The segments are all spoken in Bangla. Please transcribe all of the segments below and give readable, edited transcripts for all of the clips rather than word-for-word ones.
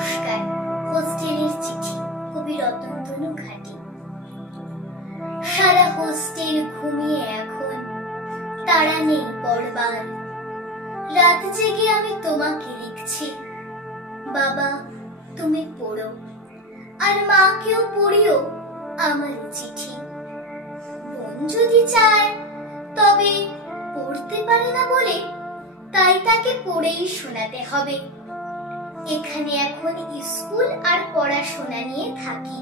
নমস্কার। হোস্টেলের চিঠি, কবি রতনতনু ঘাটি। সারা হোস্টেল ঘুমিয়ে এখন, তারা নেই পড়বার। রাত জেগে আমি তোমাকে লিখছি, বাবা তুমি পড়ো, আর মাকেও পড়িও আমার চিঠি। বোন যদি চায় তবে পড়তে পারে না বলে, তাই তাকে পড়েই শোনাতে হবে। এখানে এখন স্কুল আর পড়াশোনা নিয়ে থাকি।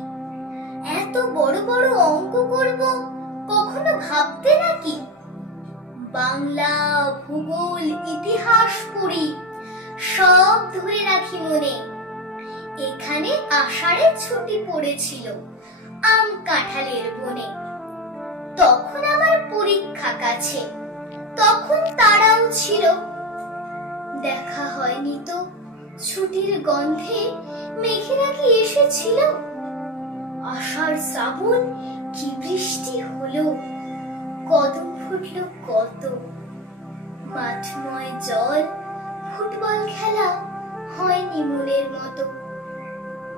এত বড় বড় অঙ্ক করব কখনো ভাবতে নাকি? বাংলা, ভূগোল, ইতিহাস পড়ি, সব ধরে রাখি মনে। এখানে আষাঢ়ে ছুটি পড়েছিল আম কাঁঠালের বনে। তখন আমার পরীক্ষা কাছে, তখন তারাও ছিল। দেখা হয়নি তো ছুটির গন্ধে মেঘেরা কি এসেছিল? আষাঢ় শ্রাবণ কি বৃষ্টি হলো, কদম ফুটলো কত। মাঠময় জল, ফুটবল খেলা হয়নি মনের মতো।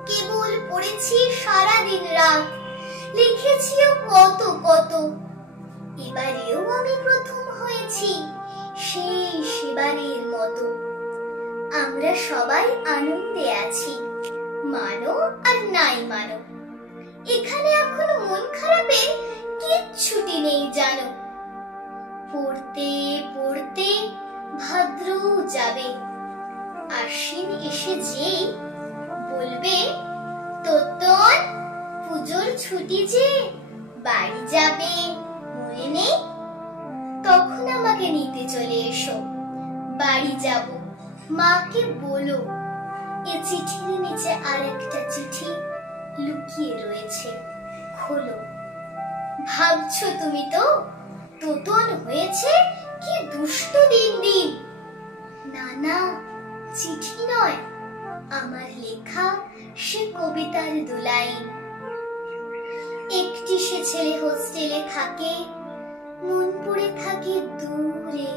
কেবল পড়েছি সারা দিন রাত, লিখেছিও কত কত। এবারেও আমি প্রথম হয়েছি সেই সেবারের মতো। আমরা সবাই আনন্দে আছি, মানো আর নাই মানো। এখানে এখন মন খারাপের কিচ্ছুটি নেই জানো। পড়তে পড়তে ভাদ্র যাবে, আশ্বিন এসে যেই বলবে, তোতন পুজোর ছুটি যে বাড়ি যাবে মনে নেই? তখন আমাকে নিতে চলে এসো, বাড়ি যাব। মাকে বলো এ চিঠির নিচে আর একটা চিঠি লুকিয়ে রয়েছে, খোলো। ভাবছো তুমি তো তোতন হয়েছে কি দুষ্ট দিন দিন। না না, চিঠি নয়, আমার লেখা সে কবিতার দুলাইন। একটি সে ছেলে হোস্টেলে থাকে, মন পড়ে থাকে দূরে